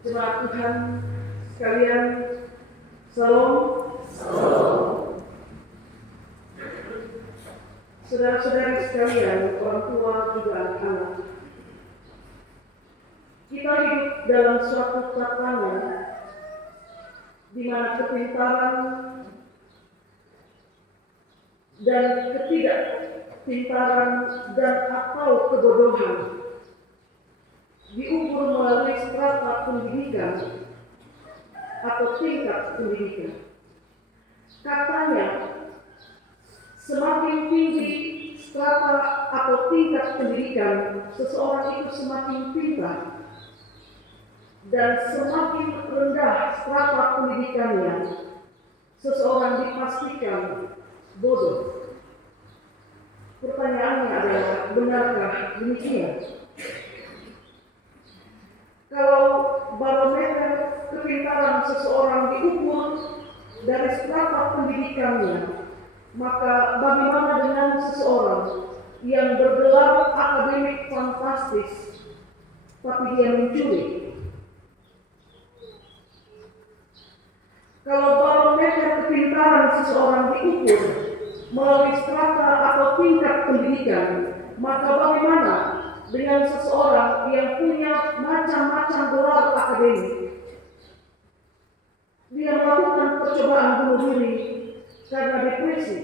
Jemaat Tuhan sekalian, Salam. Saudara-saudari sekalian, orang tua juga anak-anak. Kita hidup dalam suatu tatanan di mana kepintaran dan ketidakpintaran dan atau kebodohan diukur melalui strata pendidikan atau tingkat pendidikan. Katanya, semakin tinggi strata atau tingkat pendidikan seseorang itu semakin pintar, dan semakin rendah strata pendidikannya seseorang dipastikan bodoh. Pertanyaannya adalah, benarkah demikian? Kalau barometer kepintaran seseorang diukur dari strata pendidikannya, maka bagaimana dengan seseorang yang bergelar akademik fantastis tapi dia mencuri? Kalau barometer kepintaran seseorang diukur melalui strata atau tingkat pendidikan, maka bagaimana dengan seseorang yang punya macam-macam gelar akademik? Dia melakukan percobaan bunuh diri karena depresi.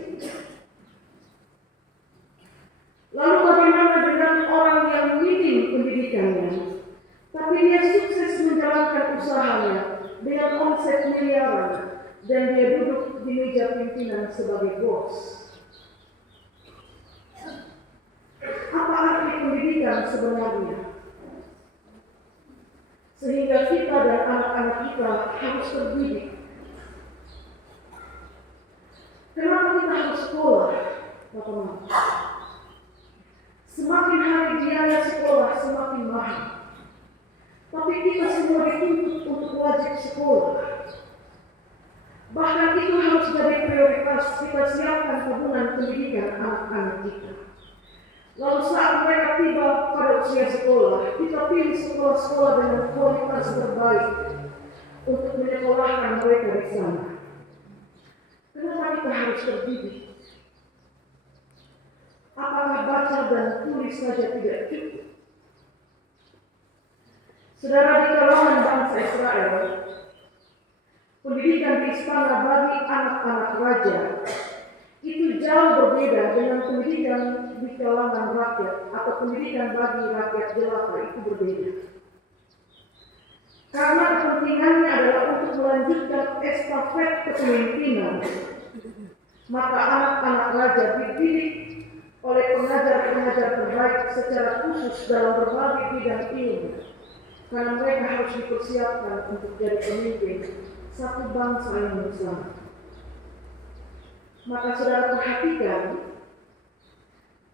Lalu bagaimana dengan orang yang minim pendidikannya, tapi dia sukses menjalankan usahanya dengan omset miliaran dan dia duduk di meja pimpinan sebagai bos? Apa arti pendidikan sebenarnya? Sehingga kita dan anak-anak kita harus terdidik. Kenapa kita harus sekolah, Bapak-Bapak? Semakin hari biaya sekolah semakin mahal. Tapi kita semua dituntut untuk wajib sekolah. Bahkan itu harus jadi prioritas kita siapkan tabungan pendidikan anak-anak kita. Lalu saat mereka tiba pada usia sekolah, kita pilih sekolah-sekolah dengan kualitas terbaik untuk menyekolahkan mereka di sana. Kenapa kita harus terdidik? Apakah baca dan tulis saja tidak cukup? Saudara, di kalangan bangsa Israel, pendidikan di istana bagi anak-anak raja itu jauh berbeda dengan pendidikan di kalangan rakyat atau pendidikan bagi rakyat jelata. Itu berbeda. Karena kepentingannya adalah untuk melanjutkan estafet kepemimpinan, maka anak-anak raja dididik oleh pengajar-pengajar terbaik secara khusus dalam berbagai bidang ilmu, karena mereka harus dipersiapkan untuk jadi pemimpin satu bangsa yang bersama. Maka saudara perhatikan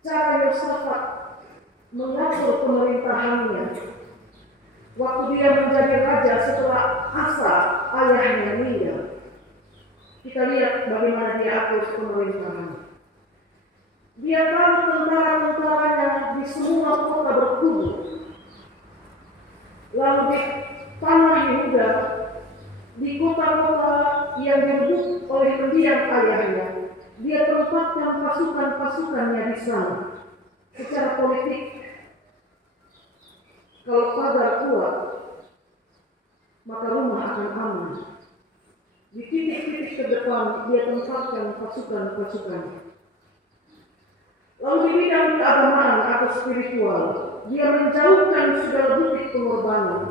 cara Yosafat mengatur pemerintahannya waktu dia menjadi raja setelah Asa ayahnya meninggal. Kita lihat bagaimana dia atur pemerintahan. Dia taruh tentara-tentaranya di semua kota berkubu. Lalu di tanah Yehuda, di kota-kota yang direbut oleh pendiam ayahnya, dia tempatkan pasukan-pasukannya di sana. Secara politik, kalau pagar kuat, maka rumah akan aman. Di titik-titik terdepan, dia tempatkan pasukan-pasukannya. Lalu di bidang keagamaan atau spiritual, dia menjauhkan segala bukti pengorbanan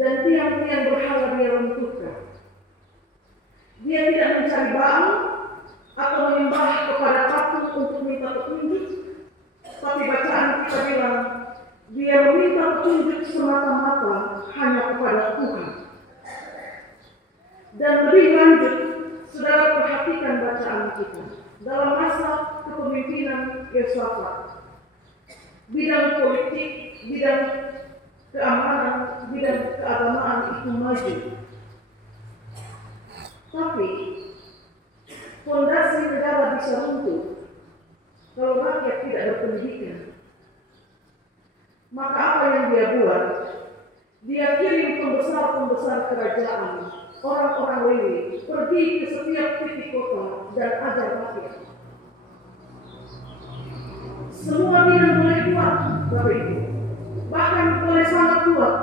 dan tiang-tiang berhala dia runtuhkan. Dia tidak mencari Baal atau menyembah kepada patung untuk minta petunjuk, tapi bacaan kita bilang dia meminta petunjuk semata-mata hanya kepada Tuhan. Dan lebih lanjut, saudara perhatikan bacaan kita dalam masa kepemimpinan Yosafat. Bidang politik, bidang keamanan, bidang keagamaan itu maju. Tapi fondasi negara bisa runtuh kalau rakyat tidak berpendidikan. Maka apa yang dia buat? Dia kirim pembesar besar kerajaan, orang-orang Lewi pergi ke setiap titik kota dan ajar rakyat. Semua bidang boleh kuat, Bapak Ibu, bahkan boleh sangat kuat.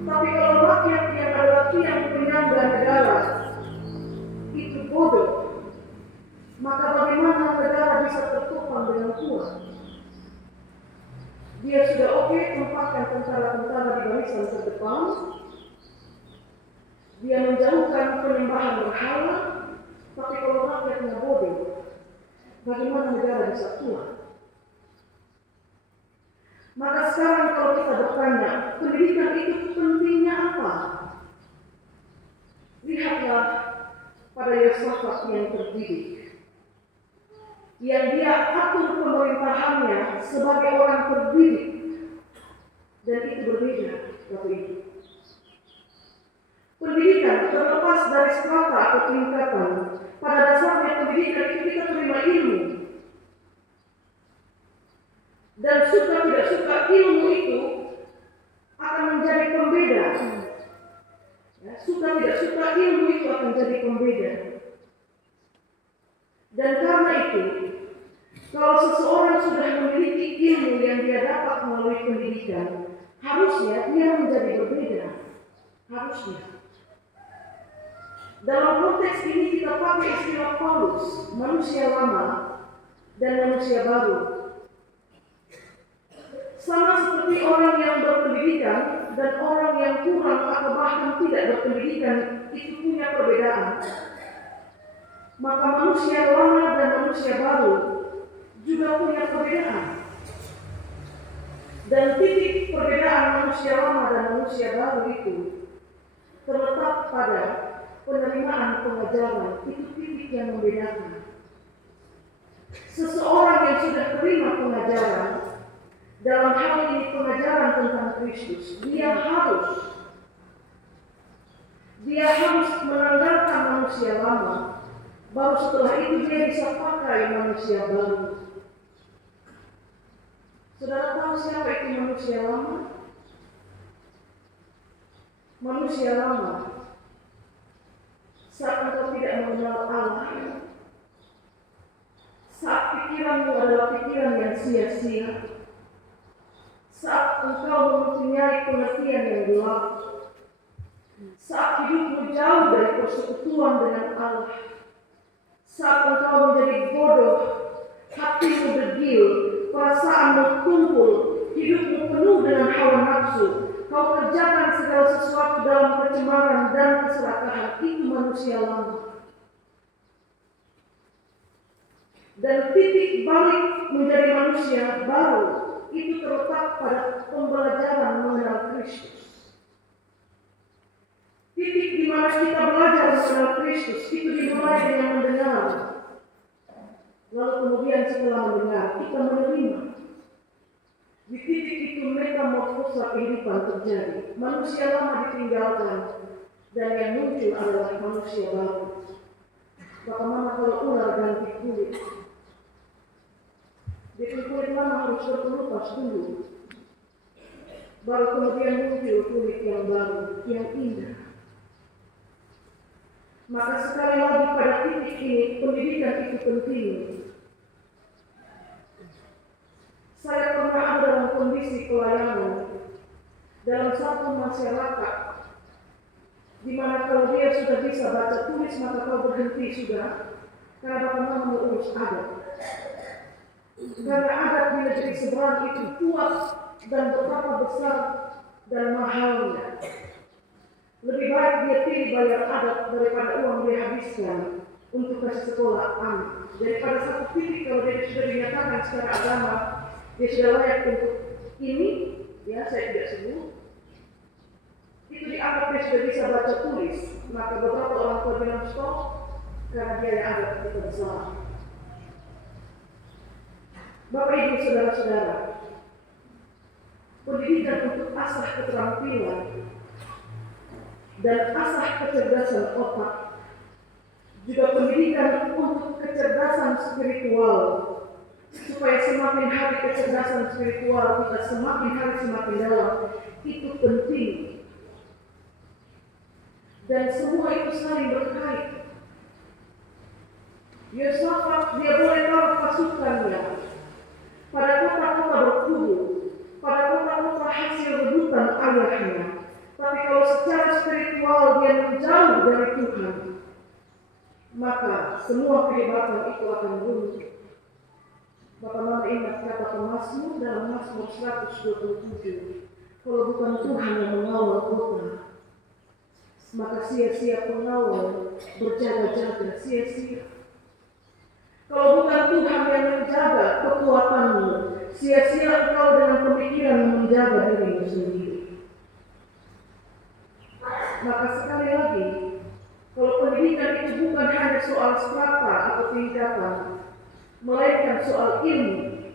Tapi kalau rakyat yang adalah tiang penyangga negara itu bodoh, maka bagaimana negara bisa tertopang dengan kuat? Dia sudah oke tempatkan tentara-tentara di barisan terdepan. Dia menjauhkan penyembahan berhala. Tapi kalau rakyatnya bodoh, bagaimana negara bisa kuat? Maka sekarang kalau kita bertanya, pendidikan itu pentingnya apa? Lihatlah pada Yosafat yang terdidik, yang dia atur pemerintahannya sebagai orang terdidik, dan itu berbeda, Bapak Ibu. Pendidikan terlepas dari strata atau tingkatan. Pada dasarnya pendidikan itu kita terima ilmu, dan suka tidak suka ilmu itu akan menjadi pembeda. Ya, suka tidak suka ilmu itu akan menjadi pembeda. Dan karena itu, kalau seseorang sudah memiliki ilmu yang dia dapat melalui pendidikan, harusnya dia menjadi berbeda. Harusnya. Dalam konteks ini kita pakai istilah Paulus, manusia lama dan manusia baru. Sama seperti orang yang berpendidikan dan orang yang kurang atau bahkan tidak berpendidikan itu punya perbedaan. Maka manusia lama dan manusia baru juga punya perbedaan. Dan titik perbedaan manusia lama dan manusia baru itu terletak pada penerimaan pengajaran. Itu titik yang membedakan. Seseorang yang sudah terima pengajaran, dalam hal ini pengajaran tentang Kristus, dia harus menanggalkan manusia lama. Baru setelah itu dia bisa pakai manusia baru. Saudara tahu siapa itu manusia lama? Manusia lama saat engkau tidak mengenal Allah, saat pikiranmu adalah pikiran yang sia-sia, saat engkau mempunyai pengertian yang gelap, saat hidupmu jauh dari persekutuan dengan Allah, saat engkau menjadi bodoh, hatimu degil, perasaanmu tumpul, hidupmu penuh dengan hawa nafsu, kau kerjakan segala sesuatu dalam kecemaran dan keserakahan. Itu manusia lama. Dan titik balik menjadi manusia baru itu terletak pada pembelajaran mengenal Kristus. Titik di mana kita belajar mengenal Kristus itu dimulai dengan mendengar. Lalu kemudian setelah mendengar, kita menerima. Di titik itu metamorfosa kehidupan terjadi. Manusia lama ditinggalkan dan yang muncul adalah manusia baru. Bagaimana kalau ular ganti kulit? Jadi kulit lama harus terkelupas dulu, baru kemudian muncul kulit yang baru, yang indah. Maka sekali lagi pada titik ini pendidikan itu penting. Saya pernah ada dalam kondisi pelayanan dalam satu masyarakat di mana kalau dia sudah bisa baca tulis maka kau berhenti sudah, karena bagaimana mengurus adat. Karena adat di negeri seberang itu kuat dan betapa besar dan mahalnya. Lebih baik dia pilih bayar adat daripada uang dia habiskan untuk kasih sekolah anak. Daripada satu titik kalau dia sudah dinyatakan secara agama dia sudah layak untuk ini, ya saya tidak sebut, itu dianggap dia sudah bisa baca tulis. Maka beberapa orang tua bilang stop, karena dia yang adat itu bersalah. Bapak Ibu saudara-saudara, pendidikan untuk asah keterampilan dan asah kecerdasan otak, juga pendidikan untuk kecerdasan spiritual, supaya semakin hari kecerdasan spiritual kita semakin hari semakin dalam, itu penting. dan semua itu saling berkait. Yosafat dia boleh taruh pasukannya pada kota-kota berkubu, pada kota-kota hasil rebutan ayahnya. Tapi kalau secara spiritual dia menjauh dari Tuhan, maka semua kehebatan itu akan runtuh. Bapak Mama ingat kata pemazmur dalam Mazmur 127, kalau bukan Tuhan yang mengawal kota, maka sia-sia pengawal berjaga-jaga, sia-sia. Kalau bukan Tuhan yang menjaga kekuatanmu, sia-sia engkau dengan pemikiran menjaga dirimu sendiri. Maka sekali lagi, kalau pendidikan itu bukan hanya soal strata atau tingkatan, melainkan soal ilmu,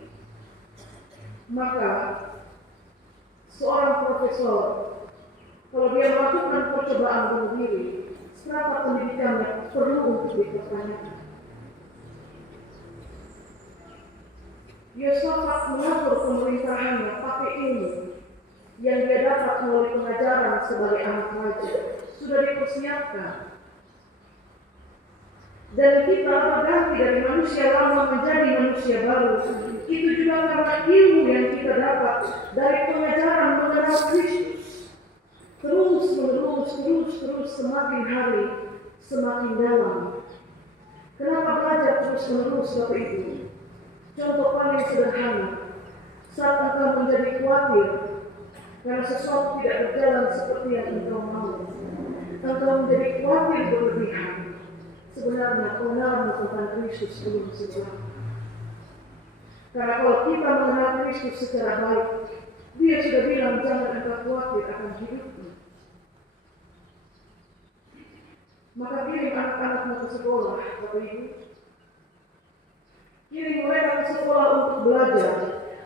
maka seorang profesor, kalau dia melakukan percobaan bunuh diri, strata pendidikannya perlu untuk dipertanyakan. Yosafat mengatur pemerintahannya pakai ilmu yang dia dapat melalui pengajaran sebagai anak raja, sudah dipersiapkan. Dan kita berganti dari manusia lama menjadi manusia baru, itu juga karena ilmu yang kita dapat dari pengajaran mengenal Kristus. Terus semakin hari semakin dalam. Kenapa belajar terus-menerus Bapak Ibu? Contoh paling sederhana, saat engkau menjadi khawatir karena sesuatu tidak berjalan seperti yang engkau mau, engkau menjadi khawatir berlebihan. Sebenarnya pengenalan tentang Kristus belum sempurna. Karena kalau kita mengenal Kristus secara baik, Dia sudah bilang jangan engkau khawatir akan hidupmu. Maka kirim anak-anakmu ke sekolah, Bapak Ibu. Kirim mereka ke sekolah untuk belajar.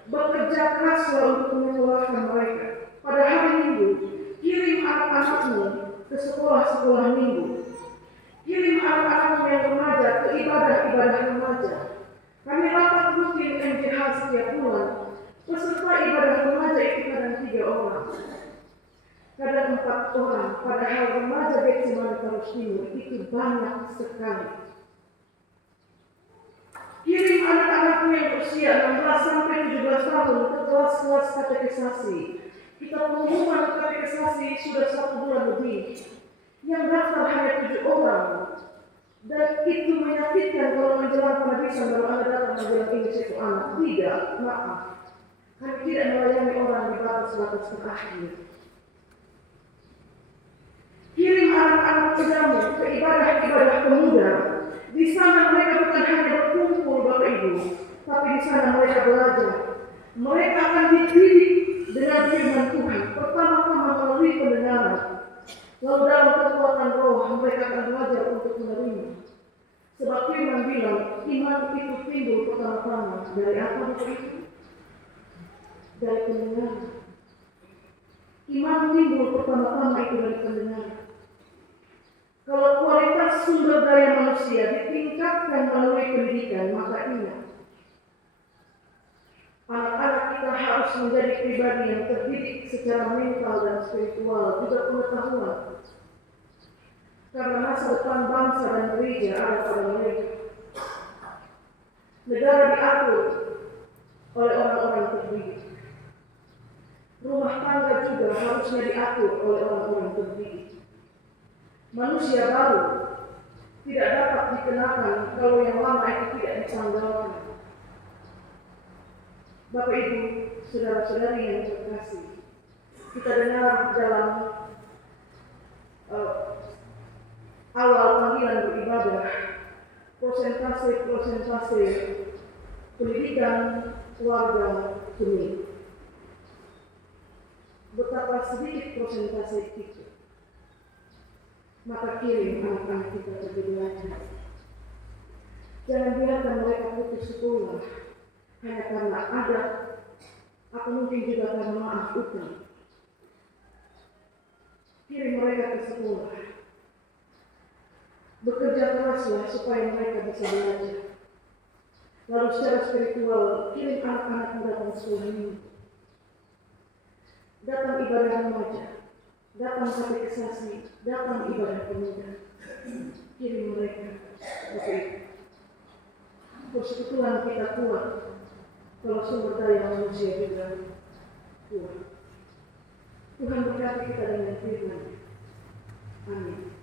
Bekerja keraslah untuk menyekolahkan mereka. Pada hari Minggu, kirim anak-anakmu ke sekolah-sekolah Minggu. Kirim anak-anakmu yang remaja ke ibadah-ibadah remaja. Kami rapat rutin MJH setiap bulan. Peserta ibadah remaja itu kadang 3 orang, kadang 4 orang. Padahal remaja Getsemani Paus Timur itu banyak sekali. Kirim anak-anakmu yang berusia 16 sampai 17 tahun ke kelas-kelas katekisasi. Kita pengumuman katekisasi sudah 1 bulan lebih. Yang daftar hanya 7 orang. Dan itu menyakitkan kalau menjelang penghabisan baru Anda datang menjelang ini 1 anak. Tidak, maaf. Kami tidak melayani orang di batas-batas terakhir. Kirim anak-anak mudamu ke ibadah-ibadah pemuda. Di sana mereka bukan hanya berkumpul Bapak Ibu, tapi di sana mereka belajar. Mereka akan dididik dengan firman Tuhan. Pertama-tama melalui pendengaran. Lalu dalam kekuatan roh mereka akan belajar untuk menerima. Sebab firman bilang, iman itu timbul pertama-tama dari apa Bapak Ibu? Dari pendengaran. Iman timbul pertama-tama itu dari pendengaran. Kalau kualitas sumber daya manusia ditingkatkan melalui pendidikan, maka ingat, anak-anak kita harus menjadi pribadi yang terdidik secara mental dan spiritual, juga pengetahuan. Karena masa depan bangsa dan gereja ada pada mereka. Negara diatur oleh orang-orang terdidik. Rumah tangga juga harusnya diatur oleh orang-orang terdidik. Manusia baru tidak dapat dikenakan kalau yang lama itu tidak ditanggalkan. Bapak Ibu, saudara-saudari yang terkasih, kita dengar dalam awal panggilan beribadah, prosentase pendidikan keluarga demi. Betapa sedikit prosentase itu. Maka kirim anak-anak kita pergi belajar. Jangan biarkan mereka putus sekolah hanya karena ada atau mungkin juga karena maaf utang. Kirim mereka ke sekolah. Bekerja keraslah supaya mereka bisa belajar. Lalu secara spiritual, kirim anak-anak datang sekolah ini. Datang ibadah remaja. datang katekisasi, datang ibadah pemuda, kirim mereka waktu itu. Persekutuan kita kuat kalau sumber daya manusia juga kuat. Tuhan berkati kita dengan firman. Amin.